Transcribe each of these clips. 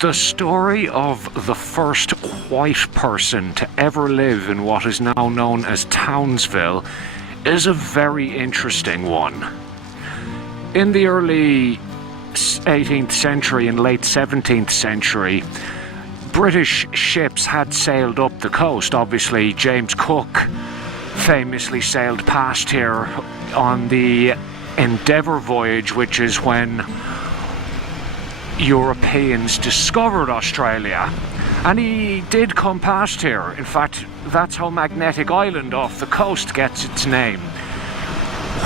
The story of the first white person to ever live in what is now known as Townsville is a very interesting one. In the early 18th century and late 17th century, British ships had sailed up the coast. Obviously, James Cook famously sailed past here on the Endeavour voyage, which is when Europeans discovered Australia, and he did come past here. In fact, that's how Magnetic Island off the coast gets its name.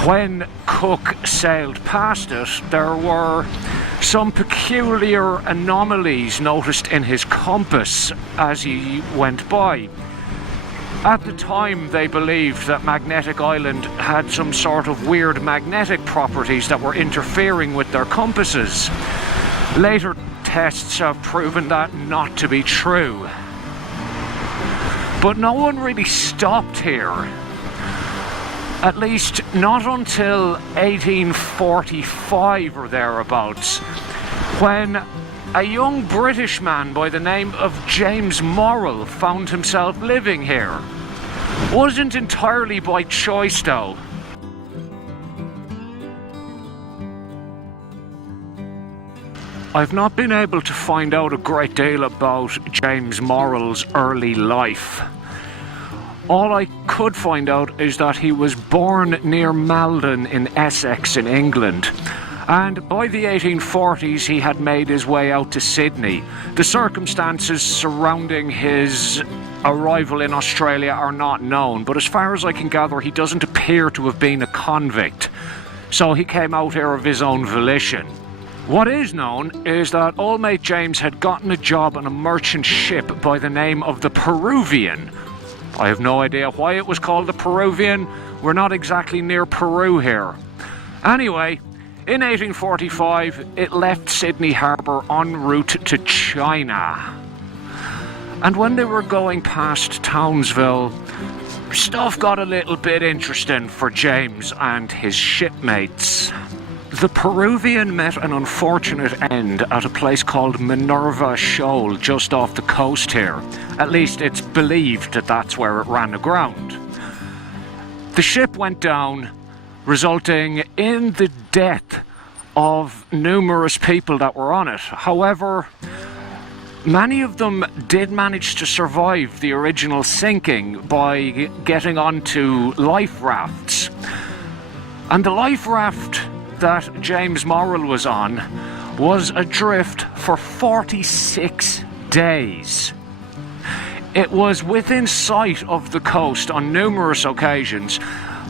When Cook sailed past it, there were some peculiar anomalies noticed in his compass as he went by. At the time, they believed that Magnetic Island had some sort of weird magnetic properties that were interfering with their compasses. Later tests have proven that not to be true. But no one really stopped here. At least not until 1845 or thereabouts, when a young British man by the name of James Morrell found himself living here. Wasn't entirely by choice though. I've not been able to find out a great deal about James Morrell's early life. All I could find out is that he was born near Malden in Essex in England, and by the 1840s he had made his way out to Sydney. The circumstances surrounding his arrival in Australia are not known, but as far as I can gather, he doesn't appear to have been a convict, so he came out here of his own volition. What is known is that old mate James had gotten a job on a merchant ship by the name of the Peruvian. I have no idea why it was called the Peruvian. We're not exactly near Peru here. Anyway, in 1845 it left Sydney Harbour en route to China. And when they were going past Townsville, stuff got a little bit interesting for James and his shipmates. The Peruvian met an unfortunate end at a place called Minerva Shoal just off the coast here. At least it's believed that that's where it ran aground. The ship went down, resulting in the death of numerous people that were on it. However, many of them did manage to survive the original sinking by getting onto life rafts. And the life raft that James Morrell was on was adrift for 46 days. It was within sight of the coast on numerous occasions.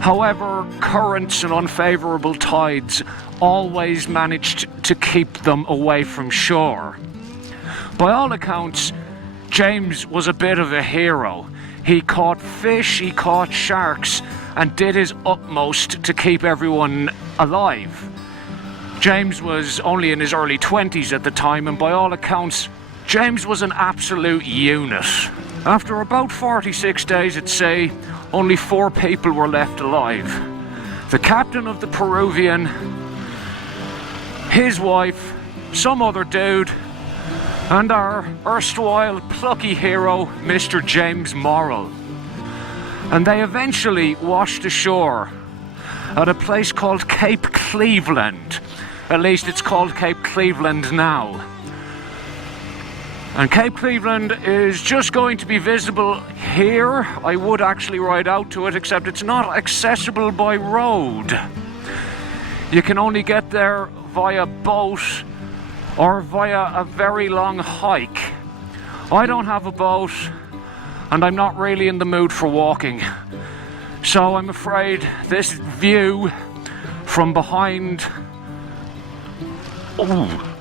However, currents and unfavourable tides always managed to keep them away from shore. By all accounts, James was a bit of a hero. He caught fish, he caught sharks, and did his utmost to keep everyone alive. James was only in his early 20s at the time, and by all accounts, James was an absolute unit. After about 46 days at sea, only 4 people were left alive. The captain of the Peruvian, his wife, some other dude, and our erstwhile plucky hero, Mr. James Morrell. And they eventually washed ashore at a place called Cape Cleveland. At least it's called Cape Cleveland now. And Cape Cleveland is just going to be visible here. I would actually ride out to it, except it's not accessible by road. You can only get there via boat or via a very long hike. I don't have a boat, and I'm not really in the mood for walking. So I'm afraid this view from behind... Oh,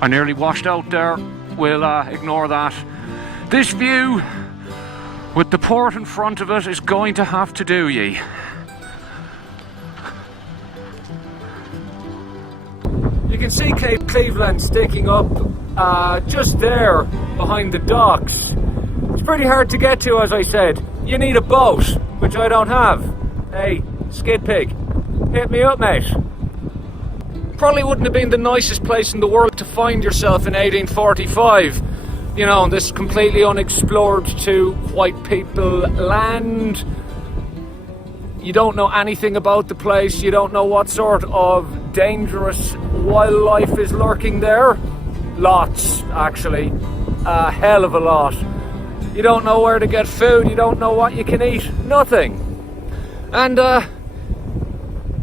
I nearly washed out there. We'll ignore that. This view with the port in front of it is going to have to do ye. You can see Cape Cleveland sticking up just there behind the docks. It's pretty hard to get to, as I said. You need a boat, which I don't have. Hey, skid pig, hit me up, mate. Probably wouldn't have been the nicest place in the world to find yourself in 1845. You know, this completely unexplored to white people land. You don't know anything about the place. You don't know what sort of dangerous wildlife is lurking there. Lots, actually. A hell of a lot. You don't know where to get food. You don't know what you can eat. Nothing. And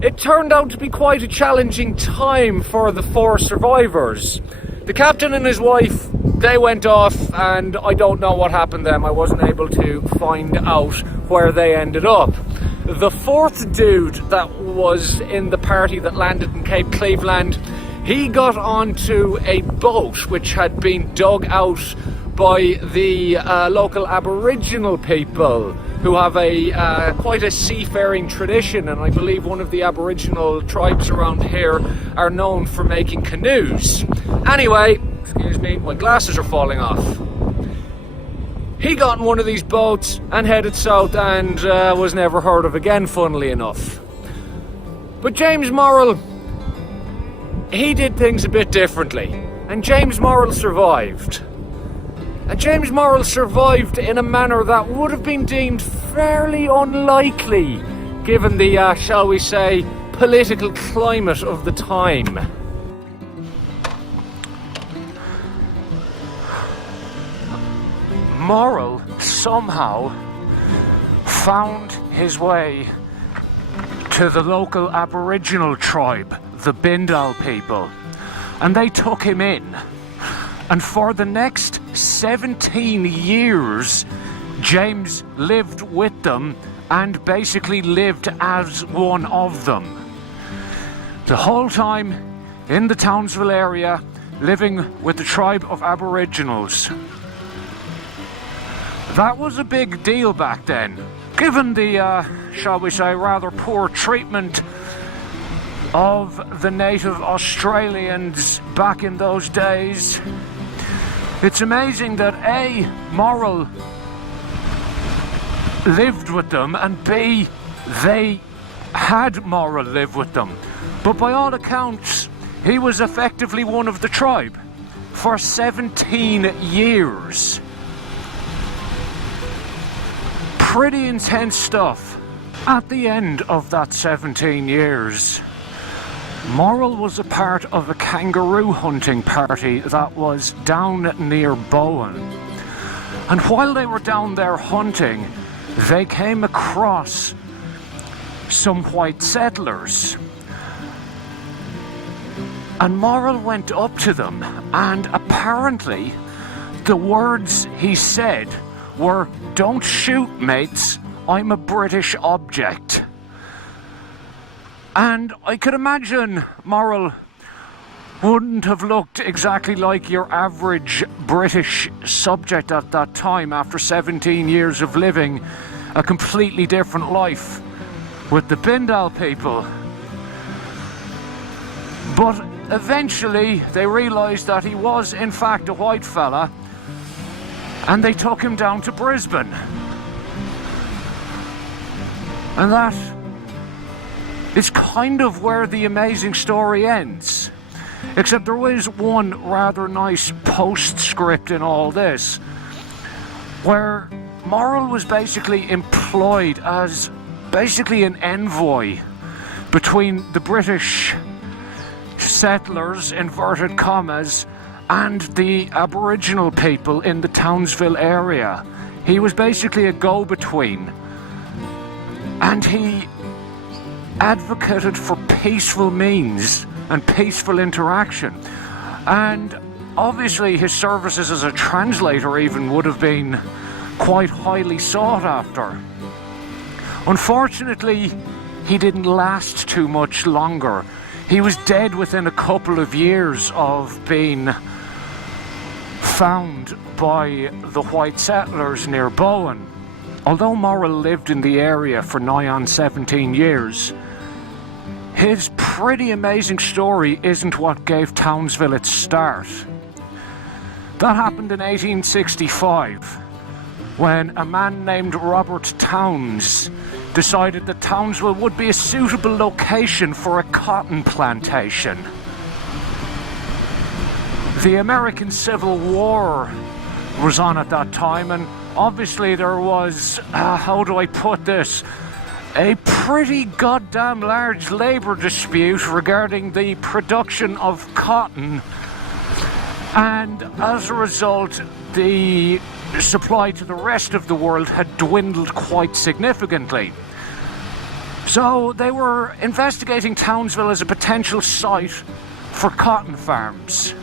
it turned out to be quite a challenging time for the 4 survivors. The captain and his wife, they went off, and I don't know what happened to them. I wasn't able to find out where they ended up. The 4th dude that was in the party that landed in Cape Cleveland, he got onto a boat which had been dug out by the local Aboriginal people, who have quite a seafaring tradition, and I believe one of the Aboriginal tribes around here are known for making canoes. Anyway, excuse me, my glasses are falling off. He got in one of these boats and headed south and was never heard of again, funnily enough. But James Morrell, he did things a bit differently, and James Morrell survived. And James Morrell survived in a manner that would have been deemed fairly unlikely, given the, shall we say, political climate of the time. Morrell somehow found his way to the local Aboriginal tribe, the Bindal people, and they took him in. And for the next 17 years, James lived with them and basically lived as one of them. The whole time in the Townsville area, living with the tribe of Aboriginals. That was a big deal back then, given the, shall we say, rather poor treatment of the native Australians back in those days. It's amazing that A, Morrell lived with them, and B, they had Morrell live with them. But by all accounts, he was effectively one of the tribe for 17 years. Pretty intense stuff. At the end of that 17 years, Morrell was a part of a kangaroo hunting party that was down near Bowen. And while they were down there hunting, they came across some white settlers. And Morrell went up to them, and apparently the words he said were, "Don't shoot, mates, I'm a British object." And I could imagine Morrell wouldn't have looked exactly like your average British subject at that time after 17 years of living a completely different life with the Bindal people. But eventually they realised that he was in fact a white fella, and they took him down to Brisbane. And that is kind of where the amazing story ends. Except there was one rather nice postscript in all this, where Morrell was basically employed as basically an envoy between the British settlers, inverted commas, and the Aboriginal people in the Townsville area. He was basically a go-between, and he advocated for peaceful means and peaceful interaction. And obviously his services as a translator even would have been quite highly sought after. Unfortunately, he didn't last too much longer. He was dead within a couple of years of being found by the white settlers near Bowen. Although Morrell lived in the area for nigh on 17 years, his pretty amazing story isn't what gave Townsville its start. That happened in 1865, when a man named Robert Towns decided that Townsville would be a suitable location for a cotton plantation. The American Civil War was on at that time, and obviously there was, how do I put this, a pretty goddamn large labour dispute regarding the production of cotton, and as a result the supply to the rest of the world had dwindled quite significantly. So they were investigating Townsville as a potential site for cotton farms.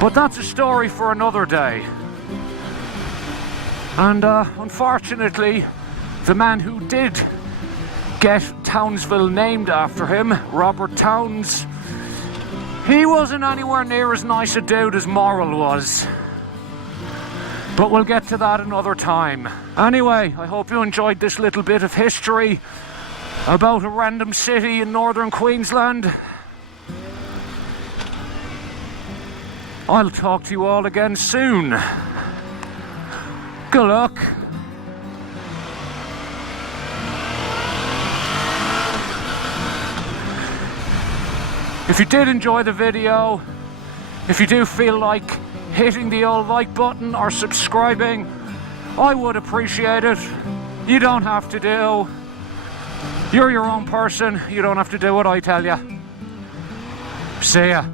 But that's a story for another day. And unfortunately, the man who did get Townsville named after him, Robert Towns, he wasn't anywhere near as nice a dude as Morrell was. But we'll get to that another time. Anyway, I hope you enjoyed this little bit of history about a random city in northern Queensland. I'll talk to you all again soon. Good luck. If you did enjoy the video, if you do feel like hitting the old like button or subscribing, I would appreciate it. You don't have to do. You're your own person. You don't have to do what I tell you. See ya.